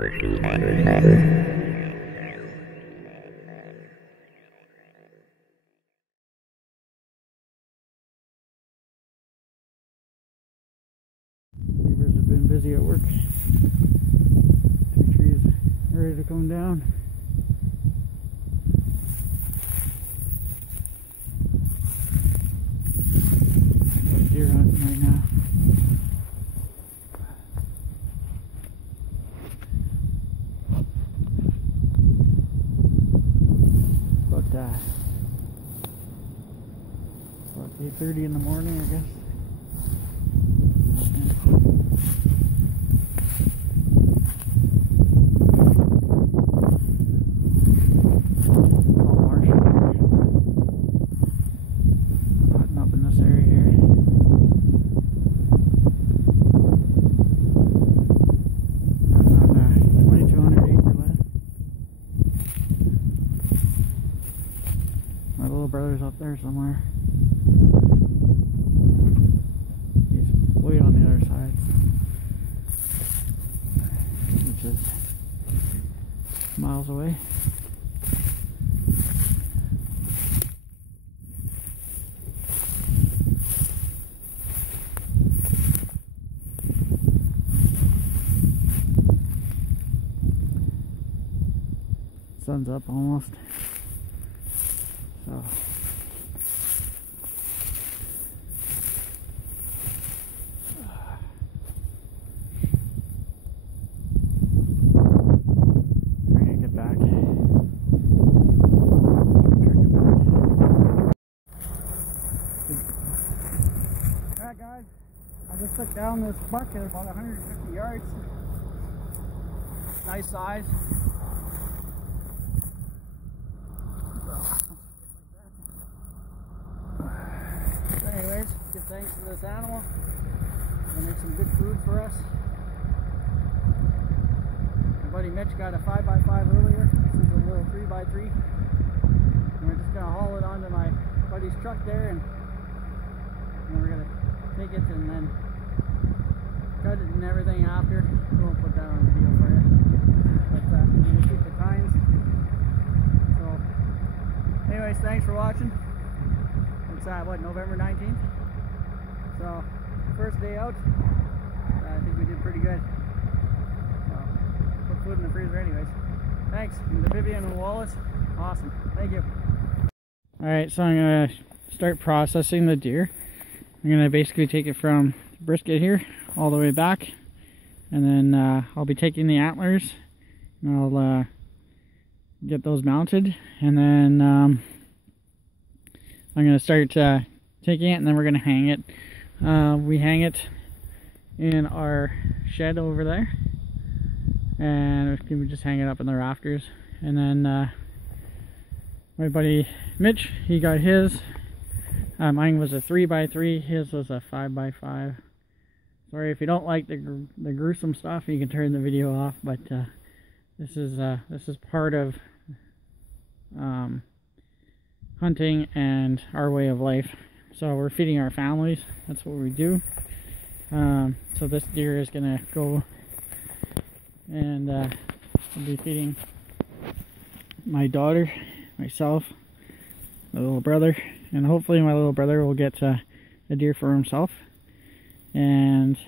Neighbors have been busy at work. 2 trees ready to come down. Deer hunting right now. About 8:30 in the morning, I guess. My little brother's up there somewhere. He's way on the other side, which is miles away. Sun's up almost. So we're gonna get back. Alright guys, I just took down this buck at about 150 yards. Nice size. Anyways, give thanks to this animal. It'll make some good food for us. My buddy Mitch got a 5x5 earlier. This is a little 3x3. And we're just gonna haul it onto my buddy's truck there, and then we're gonna take it and then cut it and everything after. We won't put that on video for you. But I'm gonna keep the tines. So, anyways, thanks for watching. It's what, November 19th? So, first day out, I think we did pretty good. So, put food in the freezer anyways. Thanks, and to Vivian and Wallace, awesome. Thank you. Alright, so I'm going to start processing the deer. I'm going to basically take it from brisket here, all the way back. And then I'll be taking the antlers, and I'll get those mounted. And then I'm going to start taking it, and then we're going to hang it. We hang it in our shed over there, and we just hang it up in the rafters. And then my buddy Mitch, he got his. Mine was a 3x3, his was a 5x5. Sorry if you don't like the gruesome stuff, you can turn the video off, but this is part of hunting and our way of life. So we're feeding our families. That's what we do. So this deer is gonna go, and I'll be feeding my daughter, myself, my little brother, and hopefully my little brother will get a deer for himself, and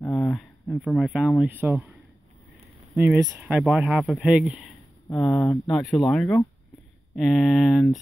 for my family. So anyways, I bought half a pig not too long ago, and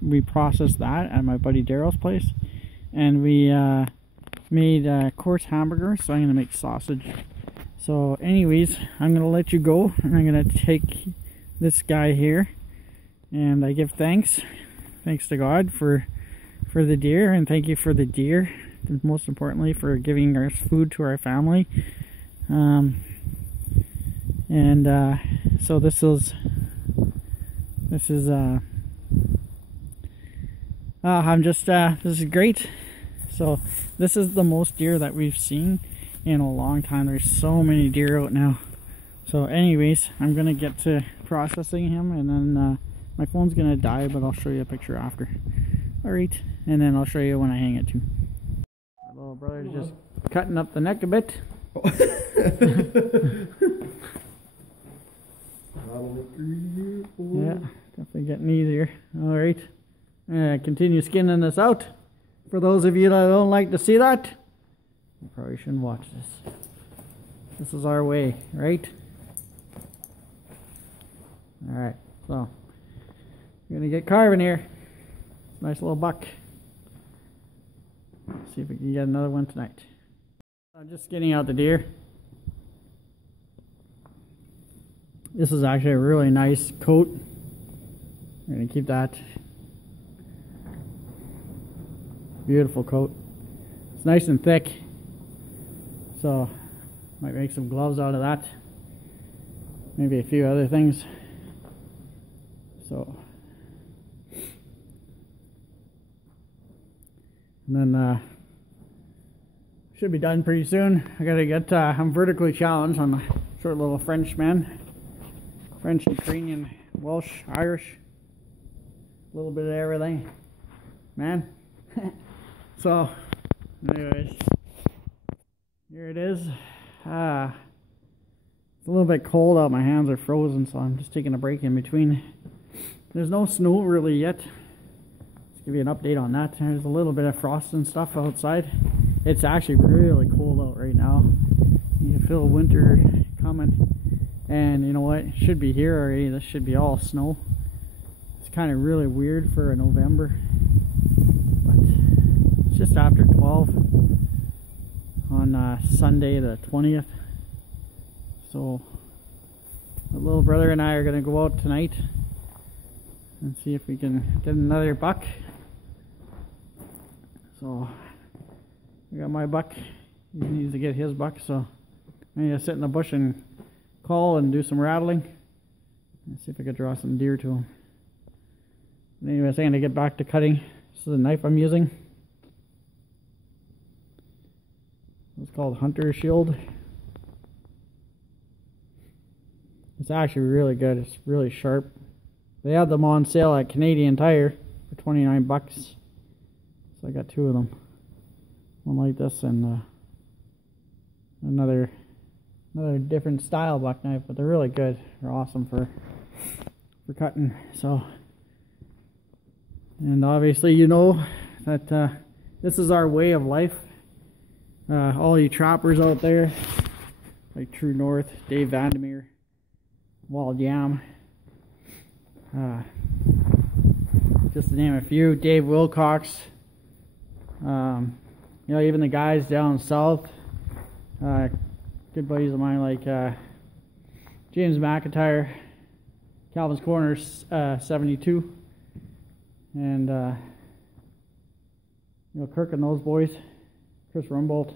we processed that at my buddy Daryl's place, and we made coarse hamburgers, so I'm gonna make sausage. So anyways, I'm gonna let you go, and I'm gonna take this guy here, and I give thanks to God for the deer, and thank you for the deer, and most importantly for giving us food to our family. So this is this is great. So this is the most deer that we've seen in a long time. There's so many deer out now. So anyways, I'm gonna get to processing him, and then my phone's gonna die, but I'll show you a picture after. Alright, and then I'll show you when I hang it too. My little brother's just cutting up the neck a bit. Yeah, definitely getting easier. Alright. Continue skinning this out. For those of you that don't like to see that, you probably shouldn't watch this. This is our way, right? Alright, so we're gonna get carving here. Nice little buck. See if we can get another one tonight. I'm just skinning out the deer. This is actually a really nice coat. We're gonna keep that. Beautiful coat. It's nice and thick, so might make some gloves out of that. Maybe a few other things. So, and then should be done pretty soon. I gotta get. I'm vertically challenged. I'm a short little Frenchman. French, Ukrainian, Welsh, Irish, a little bit of everything, man. So, anyways, here it is. It's a little bit cold out. My hands are frozen, so I'm just taking a break in between. There's no snow really yet. Let's give you an update on that. There's a little bit of frost and stuff outside. It's actually really cold out right now. You can feel winter coming. And you know what? It should be here already. This should be all snow. It's kind of really weird for a November. But it's just after 12 on Sunday the 20th. So my little brother and I are going to go out tonight and see if we can get another buck. So I got my buck. He needs to get his buck. So I'm going to sit in the bush and call and do some rattling and see if I could draw some deer to him. But anyways, I'm going to get back to cutting. This is the knife I'm using. It's called Hunter Shield. It's actually really good. It's really sharp. They had them on sale at Canadian Tire for 29 bucks. So I got two of them. One like this and another different style buck knife, but they're really good. They're awesome for cutting. So, and obviously you know that this is our way of life. All you trappers out there, like True North, Dave Vandermeer, Wild Yam, just to name a few, Dave Wilcox, you know, even the guys down south, good buddies of mine like James McIntyre, Calvin's Corners 72, and you know, Kirk and those boys, Chris Rumboldt.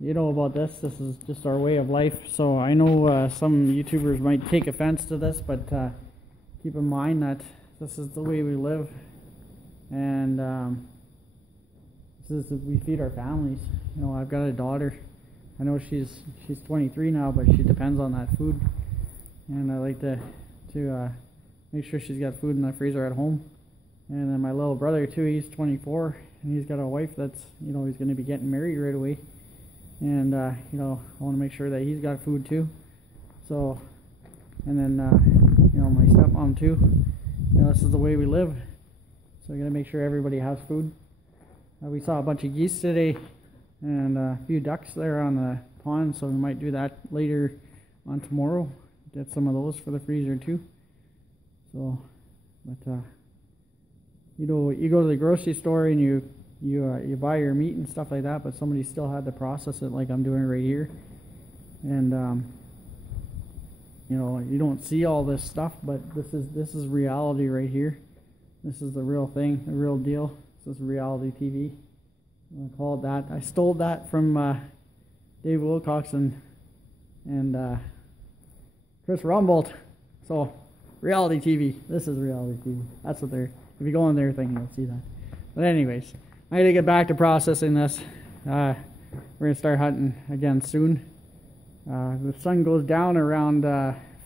You know about this. This is just our way of life. So I know some YouTubers might take offense to this, but keep in mind that this is the way we live, and this is we feed our families. You know, I've got a daughter. I know she's 23 now, but she depends on that food, and I like to make sure she's got food in the freezer at home. And then my little brother too, he's 24, and he's got a wife that's, you know, he's going to be getting married right away, and you know, I want to make sure that he's got food too. So, and then you know, my stepmom too. You know, this is the way we live, so I got to make sure everybody has food. We saw a bunch of geese today and a few ducks there on the pond, so we might do that later on tomorrow. Get some of those for the freezer too. So, but you know, you go to the grocery store and you buy your meat and stuff like that, but somebody still had to process it like I'm doing right here. And you know, you don't see all this stuff, but this is reality right here. This is the real thing, the real deal. This is reality TV. I call it that. I stole that from Dave Wilcox and Chris Rumboldt. So, reality TV. This is reality TV. That's what they're. If you go on their thing, you'll see that. But anyways, I got to get back to processing this. We're gonna start hunting again soon. The sun goes down around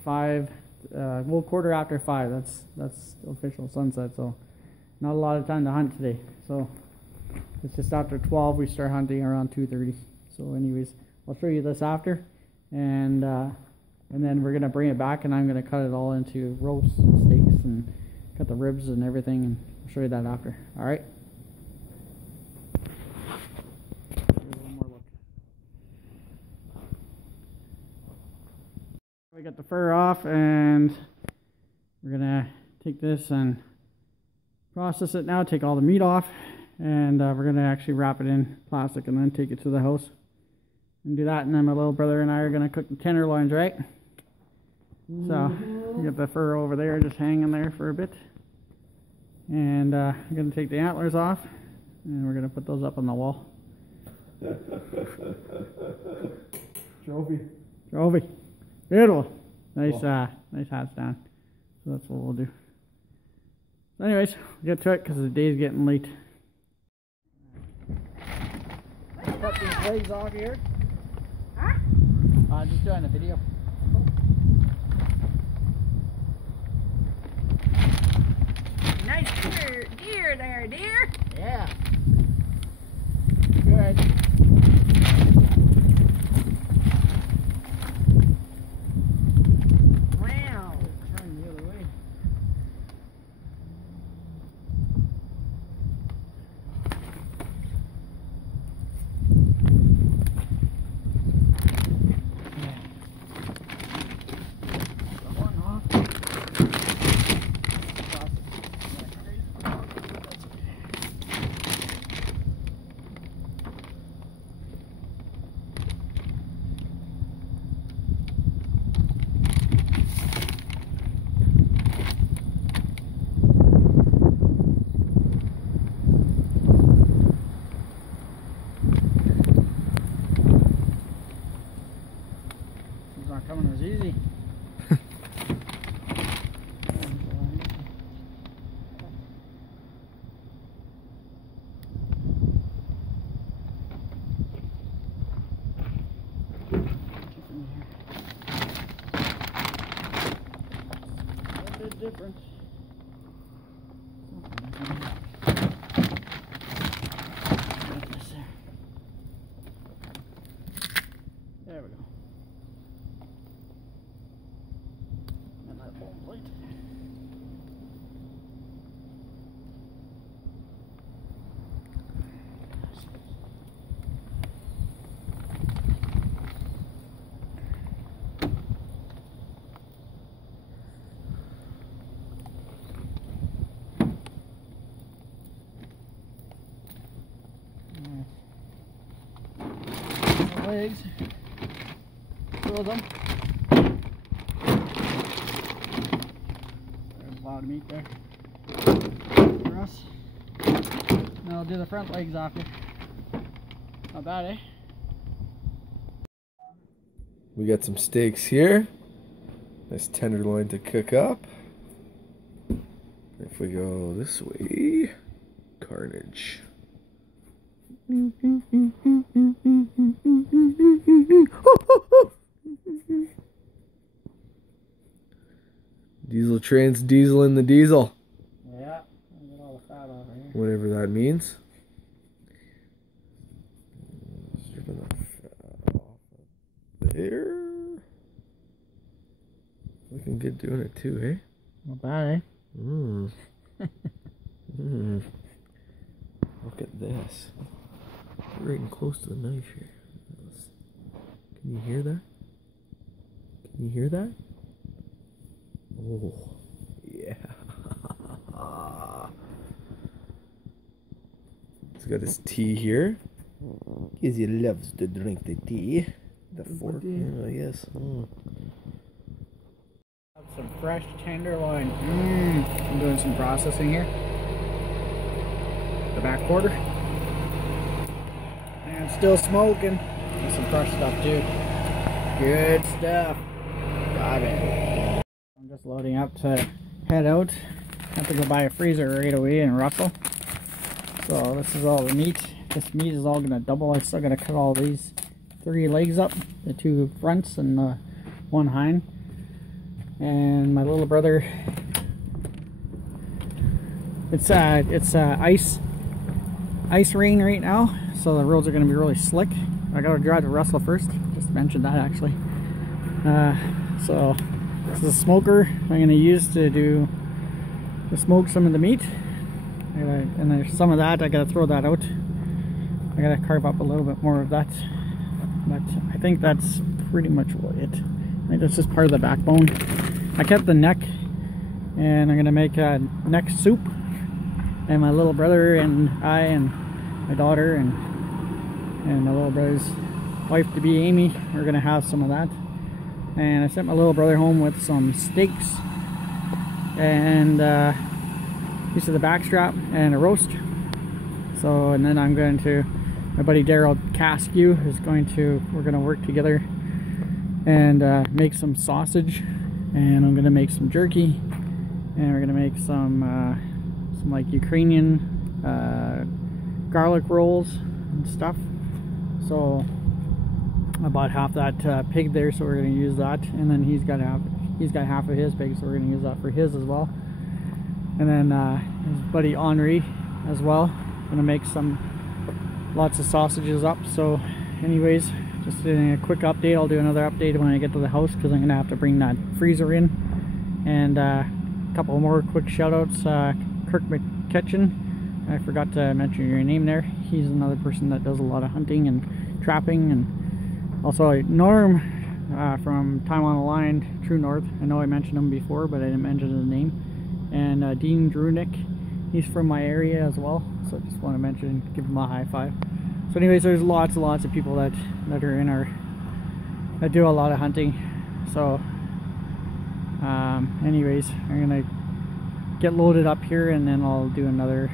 5. Well, quarter after 5. That's the official sunset. So, not a lot of time to hunt today. So, it's just after 12. We start hunting around 2:30. So anyways, I'll show you this after, and then we're gonna bring it back, and I'm gonna cut it all into roast steaks and cut the ribs and everything, and I'll show you that after. All right. One more look. We got the fur off, and we're gonna take this and process it now. Take all the meat off, and we're gonna actually wrap it in plastic and then take it to the house and do that. And then my little brother and I are gonna cook the tenderloins, right? So we got the fur over there just hanging there for a bit, and I'm gonna take the antlers off, and we're gonna put those up on the wall. Trophy. Beautiful. Nice nice hats down. So that's what we'll do. So anyways, we'll get to it because the day's getting late. Cut these legs off here. Huh? I'm just doing a video. Nice deer there, deer. Yeah. Good. Wow. Turn the other way. The horn off. It's not coming as easy. A bit different. There we go. And that whole plate. Legs. Throw them. There's a lot of meat there for us. Now I'll do the front legs off here. Not bad, eh? We got some steaks here. Nice tenderloin to cook up. If we go this way, carnage. Diesel trains dieseling the diesel. Yeah, I'll get all the fat off here. Whatever that means. Stripping that fat off there. Looking good doing it too, eh? Not bad, eh? Look at this. We're getting close to the knife here. Can you hear that? Can you hear that? Oh, yeah. He's got his tea here. Because he loves to drink the tea. The fork. Oh, yes. Some fresh tenderloin. I'm doing some processing here. The back quarter. And it's still smoking. There's some fresh stuff too. Good stuff. Got it. I'm just loading up to head out. I have to go buy a freezer right away in Russell. So this is all the meat. This meat is all gonna double. I still gotta cut all these 3 legs up, the 2 fronts and 1 hind. And my little brother, it's ice rain right now, so the roads are going to be really slick. I gotta drive to Russell first. Just mentioned that actually. So this is a smoker I'm gonna use to smoke some of the meat. And there's some of that, I gotta throw that out. I gotta carve up a little bit more of that. But I think that's pretty much it. I think that's just part of the backbone. I kept the neck, and I'm gonna make a neck soup. And my little brother and I and my daughter and my little brother's wife-to-be Amy, we're gonna have some of that. And I sent my little brother home with some steaks and piece of the backstrap and a roast. So, and then I'm going to, my buddy Daryl Caskew is going to, we're going to work together and make some sausage, and I'm going to make some jerky, and we're going to make some like Ukrainian garlic rolls and stuff. So I bought half that pig there, so we're going to use that, and then he's got half of his pig, so we're going to use that for his as well. And then his buddy Henri as well, going to make lots of sausages up. So anyways, just doing a quick update. I'll do another update when I get to the house, because I'm going to have to bring that freezer in. And a couple more quick shout outs. Kirk McKetchin, I forgot to mention your name there. He's another person that does a lot of hunting and trapping. And also Norm from Time on the Line, True North. I know I mentioned him before, but I didn't mention his name. And Dean Drunick, he's from my area as well, so I just want to mention, give him a high five. So anyways, there's lots and lots of people that are in that do a lot of hunting. So anyways, I'm gonna get loaded up here, and then I'll do another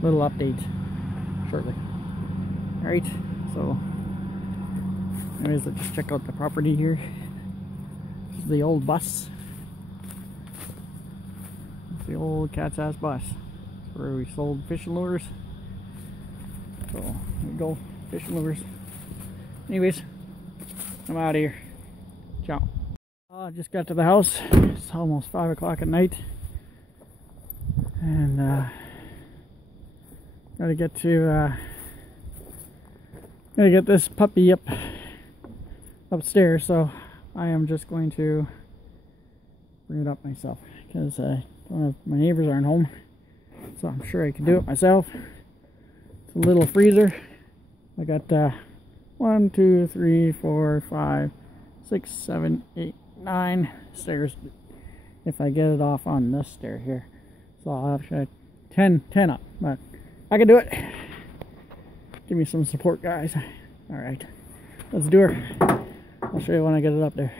little update shortly. Alright, so anyways, let's just check out the property here. This is the old bus. The old cat's ass bus. That's where we sold fishing lures. So there we go, fishing lures. Anyways, I'm out of here. Ciao. I just got to the house. It's almost 5 o'clock at night, and gotta get this puppy upstairs. So I am just going to bring it up myself, because my neighbors aren't home, so I'm sure I can do it myself. It's a little freezer. I got 1, 2, 3, 4, 5, 6, 7, 8, 9 stairs if I get it off on this stair here. So I'll have to 10 up, but I can do it. Give me some support, guys. Alright, let's do her. I'll show you when I get it up there.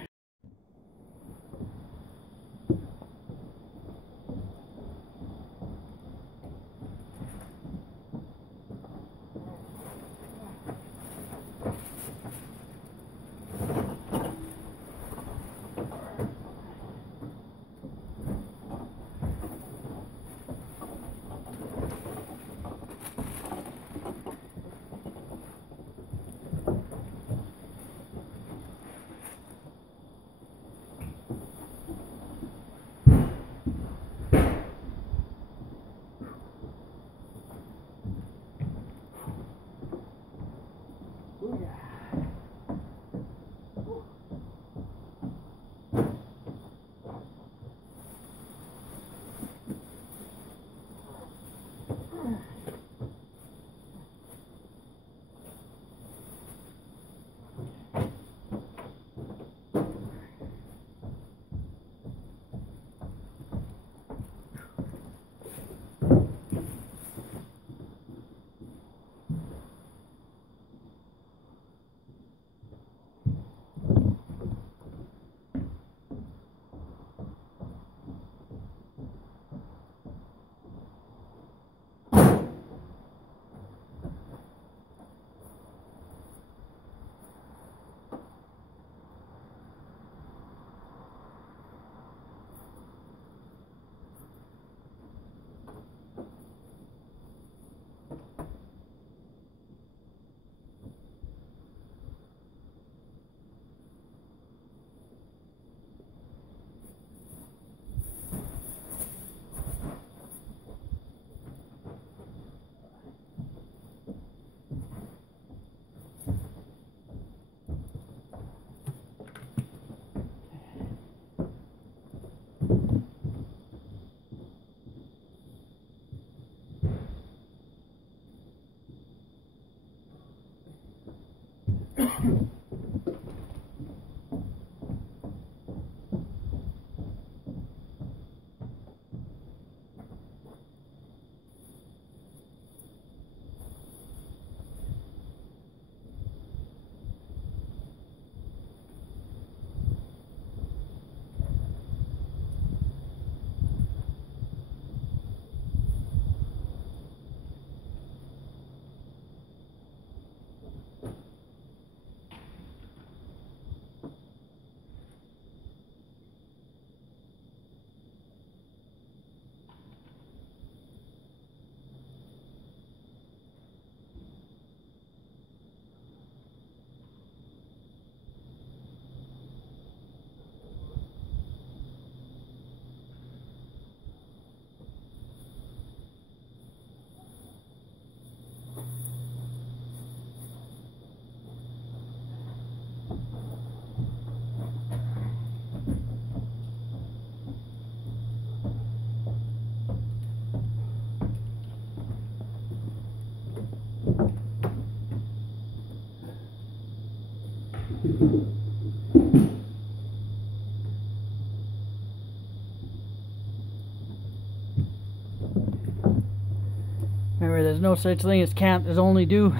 Remember, there's no such thing as can't, there's only do.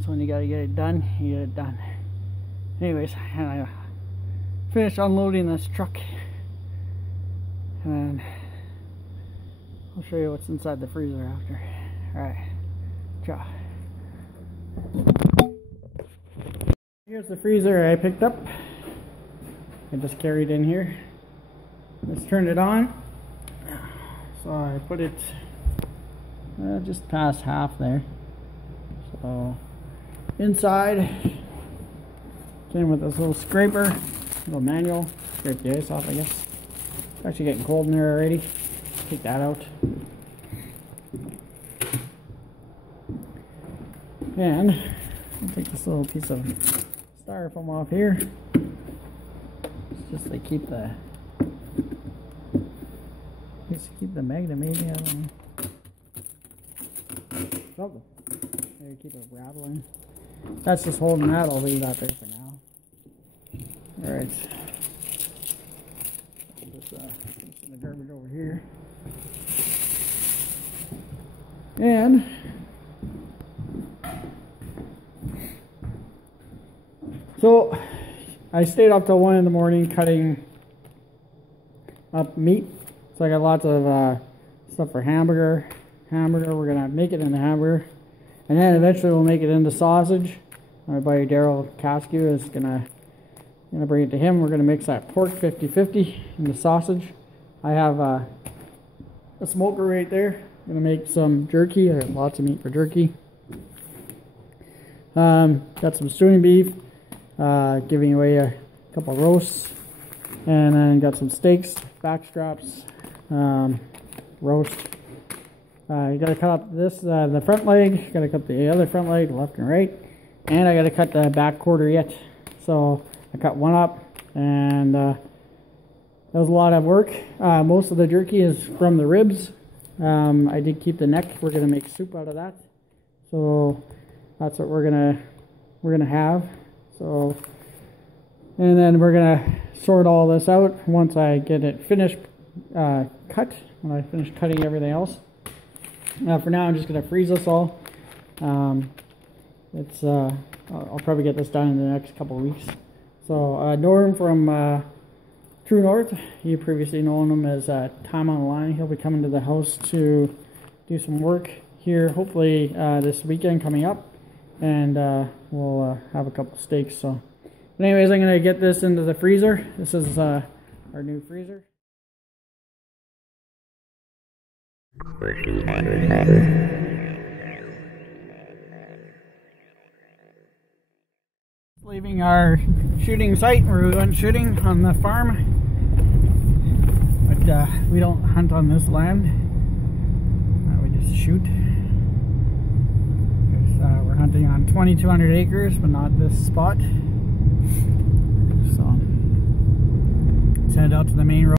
So when you gotta get it done, you get it done. Anyways, and I finished unloading this truck, and I'll show you what's inside the freezer after. Alright, ciao. Here's the freezer I picked up. I just carried in here. Let's turn it on. So I put it just past half there. So inside came with this little scraper, little manual, scrape the ice off, I guess. It's actually getting cold in there already. Take that out. And I'll take this little piece of styrofoam off here. It's just to keep the magnet, maybe, I don't know. Something. Maybe keep it rattling. That's just holding that. I'll leave that there for now. Alright. Just in the garbage over here. And so I stayed up till 1 in the morning cutting up meat. So I got lots of stuff for hamburger. We're gonna make it into hamburger, and then eventually we'll make it into sausage. My buddy Daryl Caskew is gonna bring it to him. We're gonna mix that pork 50-50 into sausage. I have a smoker right there. I'm gonna make some jerky. I have lots of meat for jerky. Got some stewing beef. Giving away a couple roasts, and then got some steaks, back straps, roast. You gotta cut up this, the front leg, gotta cut the other front leg, left and right, and I gotta cut the back quarter yet. So I cut one up, and that was a lot of work. Most of the jerky is from the ribs. I did keep the neck. We're gonna make soup out of that. So that's what we're gonna have. So, and then we're gonna sort all this out once I get it finished cut. When I finish cutting everything else. For now, I'm just gonna freeze this all. I'll probably get this done in the next couple of weeks. So Norm from True North, you previously known him as Time on the Line. He'll be coming to the house to do some work here, hopefully this weekend coming up, and we'll have a couple steaks. So, but anyways, I'm gonna get this into the freezer. This is our new freezer. Leaving our shooting site. We're going shooting on the farm, but we don't hunt on this land. We just shoot. We're hunting on 2,200 acres, but not this spot. So let's head out to the main road.